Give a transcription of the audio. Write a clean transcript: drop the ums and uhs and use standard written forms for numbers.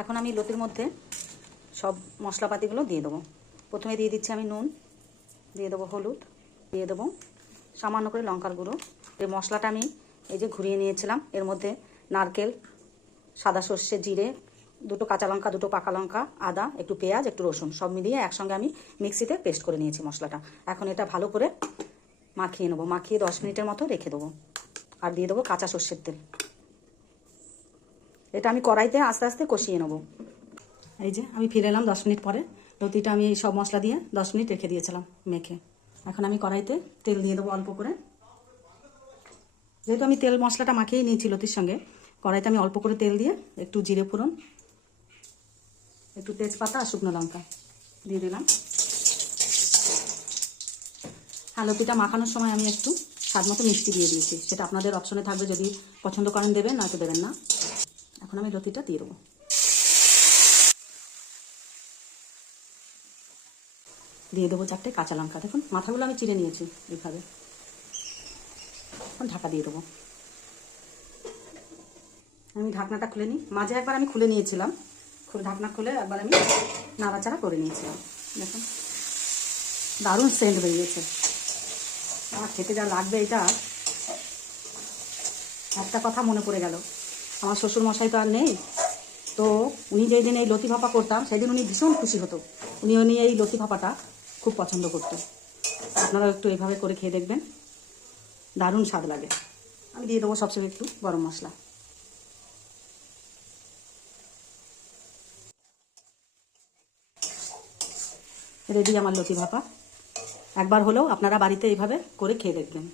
এখন আমি লতির মধ্যে সব মশলাপাতিগুলো দিয়ে দেবো। প্রথমে দিয়ে দিচ্ছি আমি নুন, দিয়ে দেবো হলুদ, দিয়ে দেবো সামান্য করে লঙ্কার গুঁড়ো। এই মশলাটা আমি এই যে ঘুরিয়ে নিয়েছিলাম, এর মধ্যে নারকেল, সাদা সর্ষে, জিরে, দুটো কাঁচা লঙ্কা, দুটো পাকা লঙ্কা, আদা, একটু পেঁয়াজ, একটু রসুন সব মিলিয়ে একসঙ্গে আমি মিক্সিতে পেস্ট করে নিয়েছি মশলাটা। এখন এটা ভালো করে মাখিয়ে নেবো, মাখিয়ে 10 মিনিটের মতো রেখে দেবো। আর দিয়ে দেবো কাঁচা সর্ষের তেল। এটা আমি কড়াইতে আস্তে আস্তে কষিয়ে নেবো। এই যে আমি ফিরে এলাম 10 মিনিট পরে। লতিটা আমি এই সব মশলা দিয়ে 10 মিনিট রেখে দিয়েছিলাম মেখে। এখন আমি কড়াইতে তেল দিয়ে দেবো অল্প করে। যেহেতু আমি তেল মশলাটা মাখিয়ে নিয়েছি লতির সঙ্গে, কড়াইতে আমি অল্প করে তেল দিয়ে একটু জিরে ফোড়ন, একটু তেজপাতা আর শুকনো লঙ্কা দিয়ে দিলাম। আর লতিটা মাখানোর সময় আমি একটু স্বাদ মতো মিষ্টি দিয়ে দিয়েছি, সেটা আপনাদের অপশনে থাকবে, যদি পছন্দ করেন দেবেন, নয়তো দেবেন না। এখন আমি লতিটা দিয়ে দেবো। দিয়ে দেবো 4টে কাঁচা লঙ্কা। দেখুন মাথাগুলো আমি চিড়ে নিয়েছি এইভাবে। এখন ঢাকা দিয়ে দেবো। আমি ঢাকনাটা খুলে নিই। মাঝে একবার আমি খুলে নিয়েছিলাম, ঢাকনা খুলে একবার আমি নাড়াচাড়া করে নিয়েছিলাম। দেখুন দারুণ সেন্ট বেরিয়েছে। আমার খেতে যা লাগবে এটা। একটা কথা মনে পড়ে গেল, আমার শ্বশুরমশাই তো আর নেই, তো উনি যেই দিন এই লতি ভাপা করতাম সেদিন উনি ভীষণ খুশি হতো। উনি এই লতি ভাপাটা খুব পছন্দ করতো। আপনারাও একটু এইভাবে করে খেয়ে দেখবেন, দারুণ স্বাদ লাগে। আমি দিয়ে দেবো সবসময় একটু গরম মশলা। রেডি আমার লতি ভাপা। একবার হলেও আপনারা বাড়িতে এইভাবে করে খেয়ে দেখবেন।